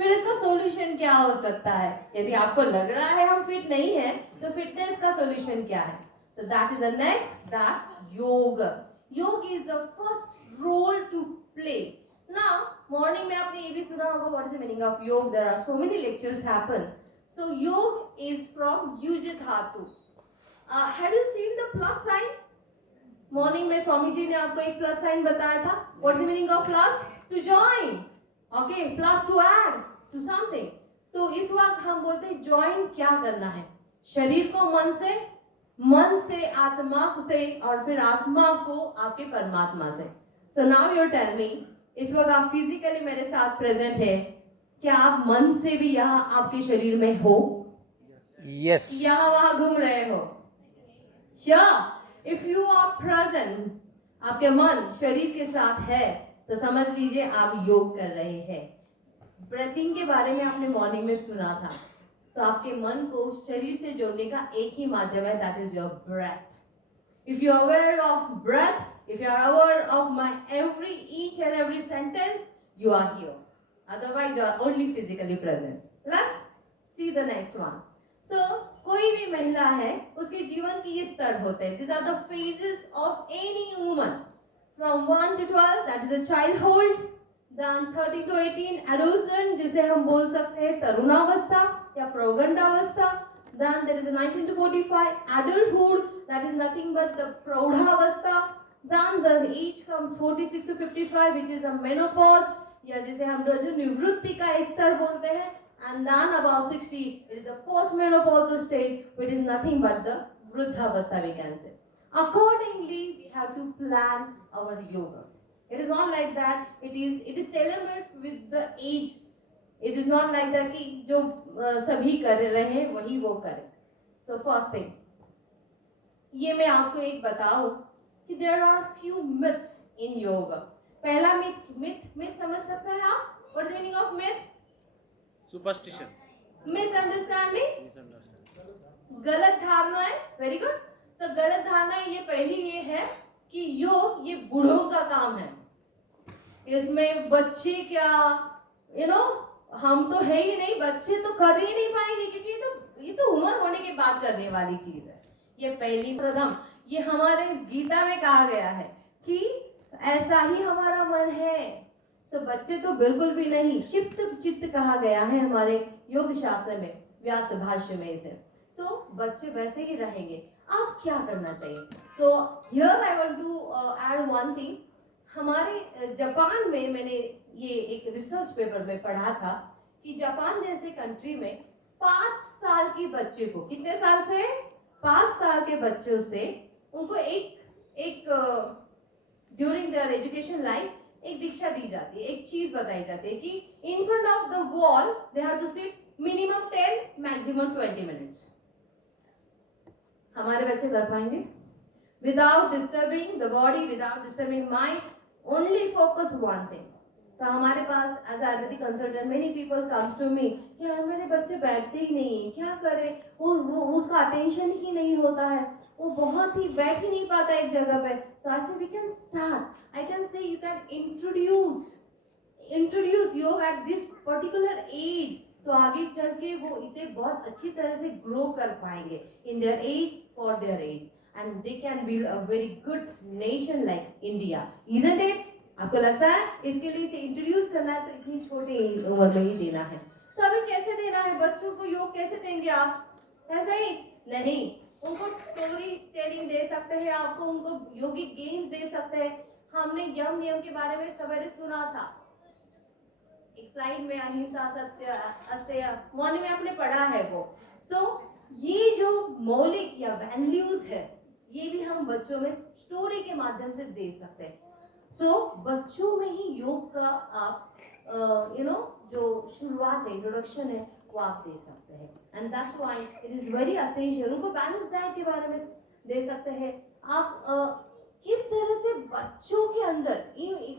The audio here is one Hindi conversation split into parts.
फिर इसका सॉल्यूशन क्या हो सकता है? यदि आपको लग रहा है हम फिट नहीं है, तो फिटनेस का सॉल्यूशन क्या है? So that is the next, that's yoga. Yoga is the first role to play. Now, morning में आपने ये भी सुना होगा what is the meaning of yoga? There are so many lectures happen. So yoga is from use धातु. Had you seen the plus sign? Morning में स्वामी जी ने आपको एक प्लस साइन बताया था. What is the meaning of plus? To join. Okay, plus to add to something. तो इस वक्त हम बोलते हैं ज्वाइन क्या करना है? शरीर को मन से आत्मा से, और फिर आत्मा को आपके परमात्मा से. So now you tell me, इस वक्त आप फिजिकली मेरे साथ प्रेजेंट है, क्या आप मन से भी यहाँ आपके शरीर में हो? यस. यहाँ वहां घूम रहे हो? Sure. If you are present, आपके मन शरीर के साथ है, तो समझ लीजिए आप योग कर रहे हैं. ब्रीथिंग के बारे में आपने मॉर्निंग में सुना था. तो आपके मन को शरीर से जोड़ने का एक ही माध्यम है, that is your breath. If you are aware of breath, if you are aware of my each and every sentence, you are here. Otherwise you are only physically present. Let's see the next one. So कोई भी महिला है, उसके जीवन के ये स्तर होते हैं. These are the phases of any woman. From 1 to 12, that is a childhood. Then 13 to 18, adolescent, जिसे हम बोल सकते हैं तरुणावस्था या प्रौगंडावस्था. Then there is a 19 to 45, adulthood, that is nothing but the प्रौढ़ावस्था. Then the age comes 46 to 55, which is a menopause, या जिसे हम रजो निवृत्ति का एक स्तर बोलते हैं. And then about 60, it is a postmenopausal stage, which is nothing but the वृद्धावस्था, we can say. Accordingly, we have to plan our yoga. It is not like that. It is tailor-made with the age. It is not like that कि जो सभी कर रहे हैं वही वो करें. So first thing, ये मैं आपको एक बताऊं कि there are few myths in yoga. पहला myth समझ सकते हैं आप? What is the meaning of myth? Superstition. Misunderstanding. गलत धारणाएं. Very good. So गलत धारणाएं ये पहली ये है कि योग ये बूढ़ों का काम है. इसमें बच्चे क्या, हम तो है ही नहीं, बच्चे तो कर ही नहीं पाएंगे, क्योंकि ये तो उम्र होने के बाद करने वाली चीज है. ये पहली प्रथम, ये हमारे गीता में कहा गया है कि ऐसा ही हमारा मन है. सो बच्चे तो बिल्कुल भी नहीं. क्षिप्त चित्त कहा गया है हमारे योग शास्त्र में, व्यास भाष्य में इसे. सो बच्चे वैसे ही रहेंगे. अब क्या करना चाहिए? So here I want to add one thing. हमारे जापान में मैंने ये एक रिसर्च पेपर में पढ़ा था कि जापान जैसे कंट्री में 5 साल के बच्चे को, कितने साल से? 5 साल के बच्चों से उनको एक ड्यूरिंग देयर एजुकेशन लाइफ एक दीक्षा दी जाती है, एक चीज बताई जाती है कि in front of the wall they have to sit minimum 10, maximum 20 minutes. हमारे बच्चे कर पाएंगे? Without disturbing the body, without disturbing mind, only focus one thing. तो हमारे पास as Ayurvedic consultant many people comes to me कि यार मेरे बच्चे बैठते ही नहीं है, क्या करें? वो उसका अटेंशन ही नहीं होता है, वो बहुत ही बैठ ही नहीं पाता एक जगह पे. So I say we can start. I can say you can introduce yoga at this particular age. तो आगे चल के वो इसे बहुत अच्छी तरह से ग्रो कर पाएंगे in their age, for their age. And they can build a very good nation like India, isn't it? आपको लगता है इसके लिए इसे इंट्रोड्यूस करना है तो इतनी छोटी उम्र में ही देना है. तो अभी कैसे देना है बच्चों को योग? कैसे देंगे आप? ऐसा ही नहीं. उनको स्टोरी टेलिंग दे सकते हैं, आपको उनको योगिक गेम्स दे सकते हैं. हमने यम नियम के बारे में सवेरे सुना था, एक स्लाइड में अहिंसा सत्य अस्तेय मॉर्निंग में आपने पढ़ा है वो. सो ये जो मौलिक या वैल्यूज है ये भी हम बच्चों में स्टोरी के माध्यम से दे सकते हैं. सो बच्चों में ही योग का आप जो शुरुआत है, इंट्रोडक्शन है, वो आप दे सकते हैं. And that's why it is very essential. उनको बैलेंस डाइट के बारे में दे सकते हैं आप. किस तरह से बच्चों के अंदर,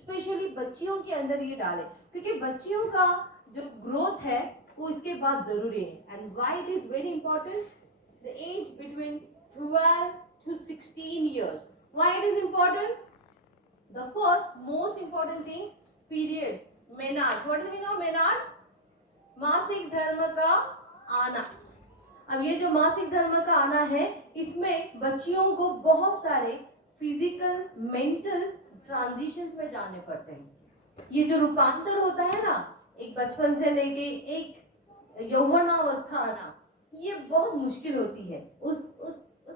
स्पेशली बच्चियों के अंदर ये डालें, क्योंकि बच्चियों का जो ग्रोथ है वो इसके बाद जरूरी है. And why it is very important? The age between 12 to 16 years. Why it is important? The first most important thing, periods, menarche. What is the meaning of menarche? धर्म का आना। अब ये जो मासिक धर्म का आना है, इसमें बच्चियों को बहुत सारे फिजिकल मेंटल ट्रांजिशंस में जाने पड़ते हैं। ये जो रूपांतर होता है ना, एक बचपन से लेके एक यौवनावस्था आना, ये बहुत मुश्किल होती है उस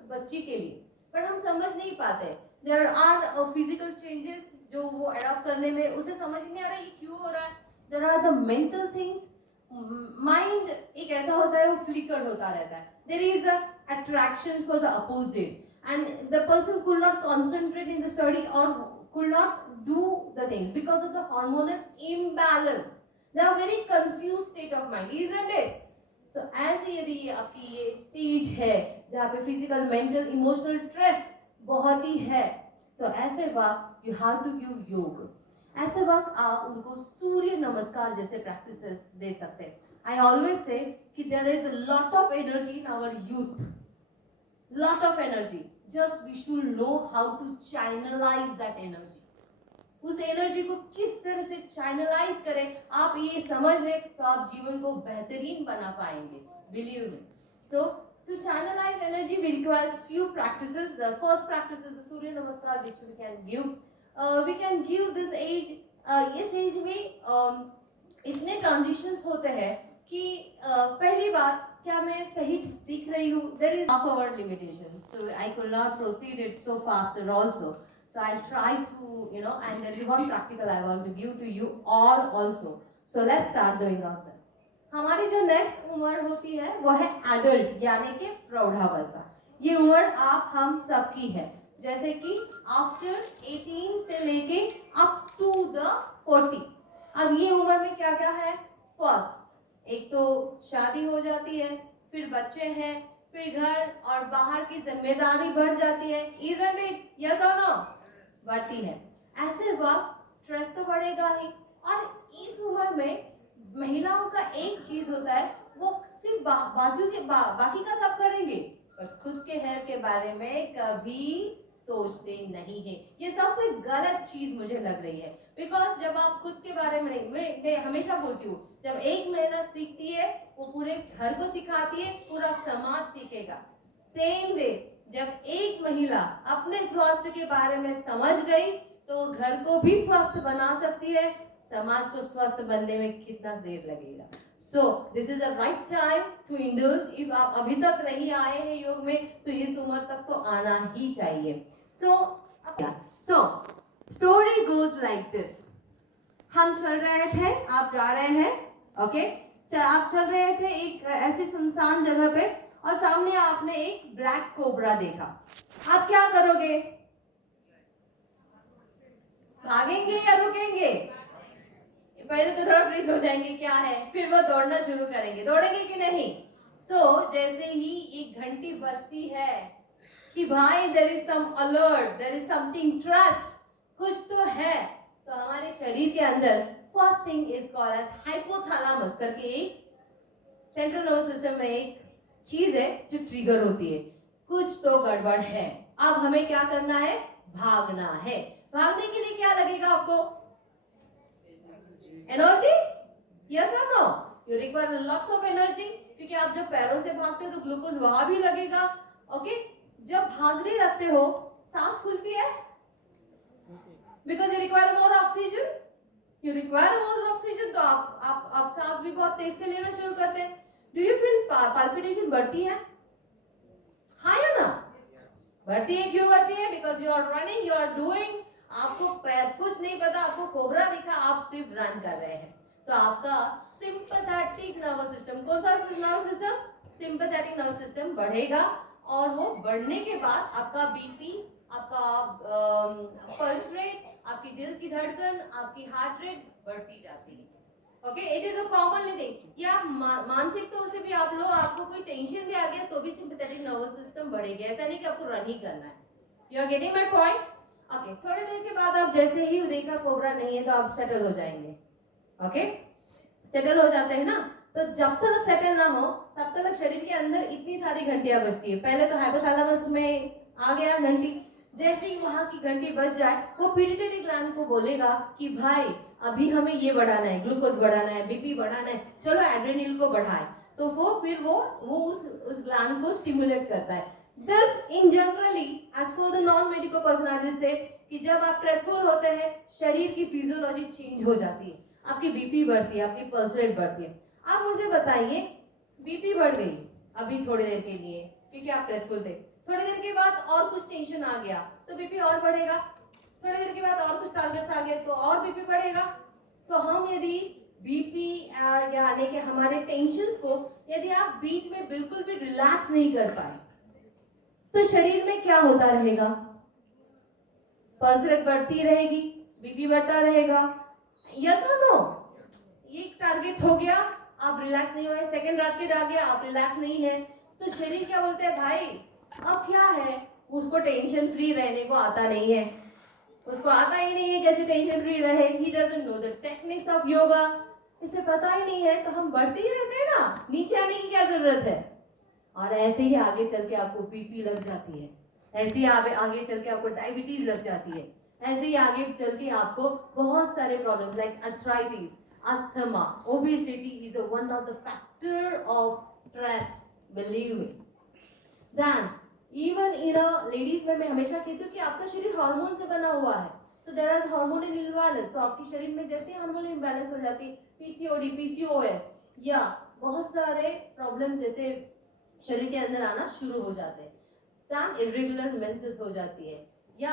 बच्ची के लिए, पर हम समझ नहीं पाते। देयर आर फिजिकल चेंजेस जो वो अडॉप्ट करने में उसे समझ नहीं आ रहा है ये क्यों हो रहा है। There are the mental things. Mind एक ऐसा होता है, वो फ्लिकर होता रहता है। There is a attraction for the opposite and the person could not concentrate in the study और could not do the things because of the hormonal imbalance. They are very confuse state of mind, isn't it? So ऐसे यदि आपकी ये स्टेज है जहाँ पे फिजिकल मेंटल इमोशनल स्ट्रेस बहुत ही है, तो ऐसे वक्त यू हैव टू गिव योग। ऐसे वक्त आप उनको सूर्य नमस्कार जैसे प्रैक्टिसेस दे सकते हैं। आई ऑलवेज से कि there is a lot of energy in our youth, lot of energy, just we should know how to channelize that energy. उस एनर्जी को किस तरह से चैनलाइज करें, आप ये समझ लें तो आप जीवन को बेहतरीन बना पाएंगे, believe me. So to channelize energy we require few practices. The first practice is the Surya Namaskar which we can give. We can give this age, इस एज में इतने ट्रांजिशंस होते हैं कि पहली बार क्या मैं सही दिख रही हूँ? There is half hour limitation, so I could not proceed it so faster also. So I'll try to, and there is one practical I want to give to you all also. So let's start doing all that. हमारी जो नेक्स्ट उम्र होती है वो है एडल्ट, यानी कि प्रौढ़ावस्था। ये उम्र आप हम सबकी है, जैसे कि आफ्टर 18 से लेके अप टू द 40। अब ये उम्र में क्या क्या है? फर्स्ट, एक तो शादी हो जाती है, फिर बच्चे हैं, फिर घर और बाहर की जिम्मेदारी बढ़ जाती है, इजंट इट? यस और नो? बढ़ती है। ऐसे वक्त स्ट्रेस तो बढ़ेगा ही, और इस उम्र में महिलाओं का एक चीज होता है, वो सिर्फ बाकी का सब करेंगे, पर खुद के हेयर के बारे में कभी सोचते नहीं है। ये सबसे गलत चीज मुझे लग रही है, बिकॉज जब आप खुद के बारे में नहीं, मैं हमेशा बोलती हूँ, जब एक महिला सीखती है वो पूरे घर को सिखाती है, पूरा समाज सीखेगा। सेम वे जब एक महिला अपने स्वास्थ्य के बारे में समझ गई तो घर को भी स्वस्थ बना सकती है, समाज को स्वस्थ बनने में कितना देर लगेगा। So this is a right time to indulge. If आप अभी तक नहीं आए हैं योग में, तो इस उम्र तक तो आना ही चाहिए। So story goes like this. हम चल रहे थे, आप जा रहे हैं, ओके? आप चल रहे थे एक ऐसी सुनसान जगह पे, और सामने आपने एक ब्लैक कोबरा देखा। आप क्या करोगे? भागेंगे या रुकेंगे? पहले तो थोड़ा फ्रीज हो जाएंगे, क्या है, फिर वो दौड़ना शुरू करेंगे। दौड़ेंगे कि नहीं? जैसे ही एक घंटी बजती है कि भाई there is some alert, there is something trust, कुछ तो है, तो हमारे शरीर के अंदर first thing is called as hypothalamus करके एक सेंट्रल नर्वस सिस्टम में एक चीज है जो ट्रिगर होती है, कुछ तो गड़बड़ है, अब हमें क्या करना है? भागना है। भागने के लिए क्या लगेगा आपको? एनर्जी? यस और no? You require lots of energy, क्योंकि आप जब पैरों से भागते हो तो ग्लूकोज वहां भी लगेगा, ओके? जब भागने लगते हो सांस खुलती है, because you require more oxygen, तो आप सांस भी बहुत तेज से लेना शुरू करते हैं। डू यू फील पाल्पिटेशन बढ़ती है? हाँ या ना? बढ़ती है। क्यों बढ़ती है? Because you are running, you are doing, आपको कुछ नहीं पता, आपको कोबरा दिखा, आप सिर्फ रन कर रहे हैं, तो आपका सिंपैथेटिक नर्वस सिस्टम, कौन सा nervous system? Sympathetic nervous system बढ़ेगा, और वो बढ़ने के बाद आपका बीपी, आपका पल्स रेट, आपकी दिल की धड़कन, आपकी हार्ट रेट बढ़ती जाती है। Okay, it is a common thing. या मानसिक तौर से भी आप लोग, आपको कोई टेंशन भी आ गया तो भी सिंपैथेटिक नर्वस सिस्टम बढ़ेगी, ऐसा नहीं कि आपको रन ही करना है। You are getting my point? Okay, थोड़ी देर के बाद आप जैसे ही देखा कोबरा नहीं है तो आप सेटल हो जाएंगे, ओके? सेटल हो जाते हैं ना, तो जब तक सेटल ना हो तब तक शरीर के अंदर इतनी सारी घंटियां बजती है। पहले तो हाइपोथैलेमस में आ गया घंटी, जैसे ही वहां की घंटी बज जाए वो पिट्यूटरी ग्लैंड को बोलेगा कि भाई अभी हमें ये बढ़ाना है, ग्लूकोज बढ़ाना है, बीपी बढ़ाना है, चलो एड्रेनल को बढ़ाए, तो वो उस ग्लैंड को स्टिमुलेट करता है। This in generally as for the non medical personality से कि जब आप स्ट्रेसफुल होते हैं शरीर की फिजियोलॉजी चेंज हो जाती है, आपकी बीपी बढ़ती है, आपकी पल्स रेट बढ़ती है। आप मुझे बताइए, बीपी बढ़ गई अभी थोड़ी देर के लिए क्योंकि आप स्ट्रेसफुल थे, थोड़ी देर के बाद और कुछ टेंशन आ गया तो बीपी और बढ़ेगा, थोड़ी देर के बाद और कुछ टारगेट्स आ गए तो और बीपी बढ़ेगा। तो हम यदि बीपी यानी कि हमारे टेंशन्स को यदि आप बीच में बिल्कुल भी रिलैक्स नहीं कर पाए तो शरीर में क्या होता रहेगा? पल्स रेट बढ़ती रहेगी, बीपी बढ़ता रहेगा। यस और नो? एक टारगेट हो गया, आप रिलैक्स नहीं हुए, सेकंड टारगेट आ गया, आप रिलैक्स नहीं है, तो शरीर क्या बोलते हैं, भाई अब क्या है, उसको टेंशन फ्री रहने को आता नहीं है, उसको आता ही नहीं है कैसे टेंशन फ्री रहे। He doesn't know the techniques of yoga, इसे पता ही नहीं है, तो हम बढ़ते ही रहते हैं ना, नीचे आने की क्या जरूरत है। और ऐसे ही आगे चल के आपको बीपी लग जाती है, ऐसे ही आगे चल के आपको डायबिटीज लग जाती है, ऐसे ही आगे चल के आपको बहुत सारे problems like arthritis, asthma, obesity is one of the factor of stress, believe me. Then even in ladies में मैं हमेशा कहती हूँ कि आपका शरीर हार्मोन से बना हुआ है, so there is hormonal imbalance. तो आपके शरीर में जैसे हार्मोनल इम्बैलेंस हो जाती है, पीसीओडी, पीसीओएस या बहुत सारे प्रॉब्लम्स जैसे शरीर के अंदर आना शुरू हो जाते हैं, दैन इरेगुलर मेंसेस हो जाती है, या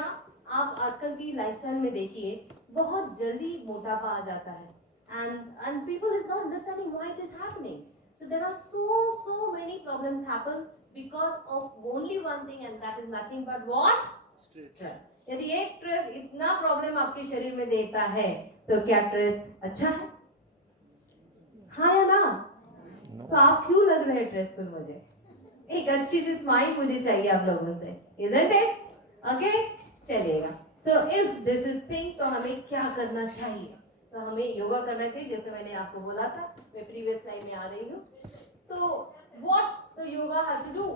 आप आजकल की लाइफस्टाइल में देखिए बहुत जल्दी मोटापा आ जाता है, and people is not understanding why it is happening. So there are so many problems happens because of only one thing, and that is nothing but what? Stress. यदि एक स्ट्रेस इतना प्रॉब्लम आपके शरीर में देता है तो क्या स्ट्रेस अच्छा है? हाँ या ना? तो आप क्यों लग रहे हैं स्ट्रेसफुल? मुझे एक अच्छी सी स्माइल मुझे चाहिए आप लोगों से, isn't it? ओके, चलिएगा। So if this is thing, तो हमें क्या करना चाहिए? तो हमें योगा करना चाहिए, जैसे मैंने आपको बोला था, मैं प्रीवियस टाइम में आ रही हूँ। तो what the yoga have to do?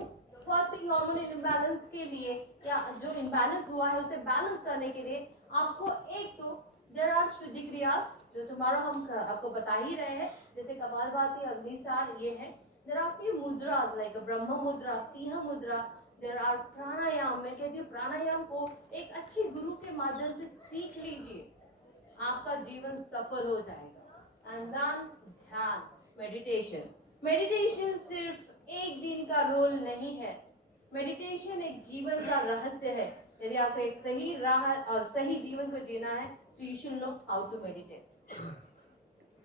First thing, hormonal imbalance के लिए या जो इम्बैलेंस हुआ है उसे बैलेंस करने के लिए आपको एक तो देयर आर शुद्धि क्रियास, जो तुम्हारा हम आपको बता ही रहे हैं, जैसे कपालभाति, अग्निसार, ये है। There are few mudras like Brahma mudra, Singh मुद्रा, देयर आर प्राणायाम। मैं कहती हूँ प्राणायाम को एक अच्छे गुरु के माध्यम से सीख लीजिए, आपका जीवन सफल हो जाएगा। एंड देन ध्यान, मेडिटेशन। मेडिटेशन सिर्फ एक दिन का रोल नहीं है, मेडिटेशन एक जीवन का रहस्य है। यदि आपको एक सही राह और सही जीवन को जीना है, so you should know how to meditate,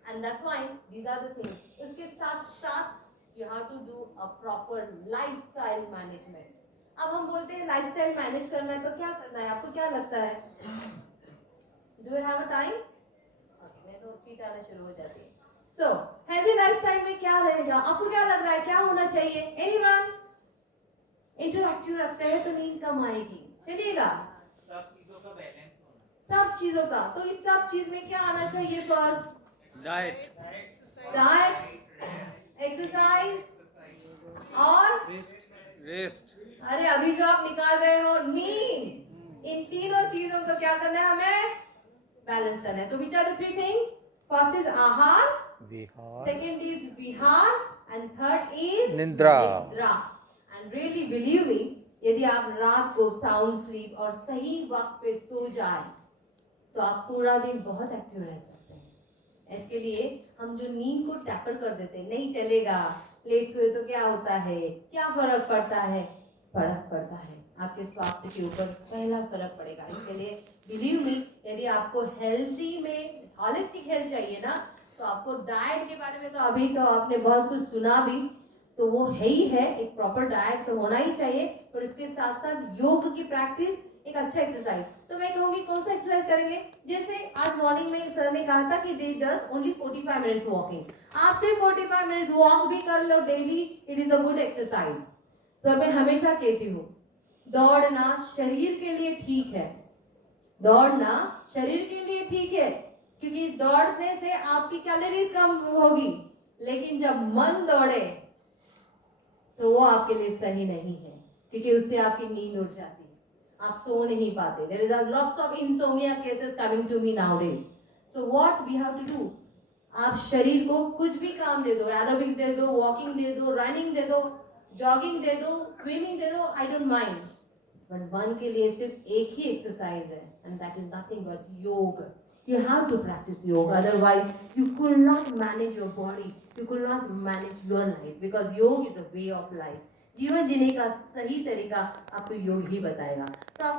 and that's why these are the things. उसके साथ साथ you have to do a proper lifestyle management. अब हम बोलते हैं लाइफस्टाइल मैनेज करना है, तो क्या करना है? आपको क्या लगता है? Do you have a time? Okay, मैं तो चीट आना शुरू हो जाती है। So, हेल्दी लाइफस्टाइल में क्या रहेगा? आपको क्या लग रहा है क्या होना चाहिए? Anyone? इंटरएक्टिव रखते हैं तो नींद कम आएगी, चलिएगा। सब चीजों का बैलेंस होना, सब चीजों का, तो इस सब चीज में क्या आना चाहिए? फर्स्ट डाइट, एक्सरसाइज और रेस्ट। अरे अभी जो आप निकाल रहे हो नींद, इन तीनों चीजों को क्या करना है? हमें बैलेंस करना है। So which are the three things? First is aahar, second is vihar, and third is nidra. And really believe me, यदि आप रात को साउंड स्लीप और सही वक्त पे सो जाए तो आप पूरा दिन बहुत एक्टिव रह सकते हैं। इसके लिए हम जो नींद को टैपर कर देते हैं, नहीं चलेगा, लेट सोए तो क्या होता है, क्या फर्क पड़ता है? फर्क पड़ता है, आपके स्वास्थ्य के ऊपर पहला फर्क पड़ेगा। इसके लिए बिलीव मी, यदि आपको हेल्दी में हॉलिस्टिक हेल्थ चाहिए ना, तो आपको डाइट के बारे में तो अभी तो आपने बहुत कुछ सुना भी, तो वो है ही है, एक प्रॉपर डाइट तो होना ही चाहिए, और इसके साथ साथ योग की प्रैक्टिस, एक अच्छा एक्सरसाइज। तो मैं कहूँगी कौन सा एक्सरसाइज करेंगे? जैसे आज मॉर्निंग में सर ने कहा था कि they does only 45 minutes walking. आप सिर्फ 45 मिनट्स वॉक भी कर लो daily, it is a good exercise. तो मैं हमेशा कहती हूँ दौड़ना शरीर के लिए ठीक है, दौड़ना शरीर के लिए ठीक है, क्योंकि दौड़ने से आपकी कैलोरीज कम होगी, लेकिन जब मन दौड़े तो वो आपके लिए सही नहीं है, क्योंकि उससे आपकी नींद उड़ जाती है, आप सो नहीं पाते। There is a lots of insomnia cases coming to me nowadays. So what we have to do, आप शरीर को कुछ भी काम दे दो, एरोबिक्स दे दो, वॉकिंग दे दो, रनिंग दे दो, जॉगिंग दे दो, स्विमिंग दे दो, आई डोंट माइंड, बट मन के लिए सिर्फ एक ही एक्सरसाइज है, and that is nothing but योग. You have to practice yoga, otherwise you could not manage your body, you could not manage your life, because योग is a way of life. जीवन जीने का सही तरीका आपको योग ही बताएगा. So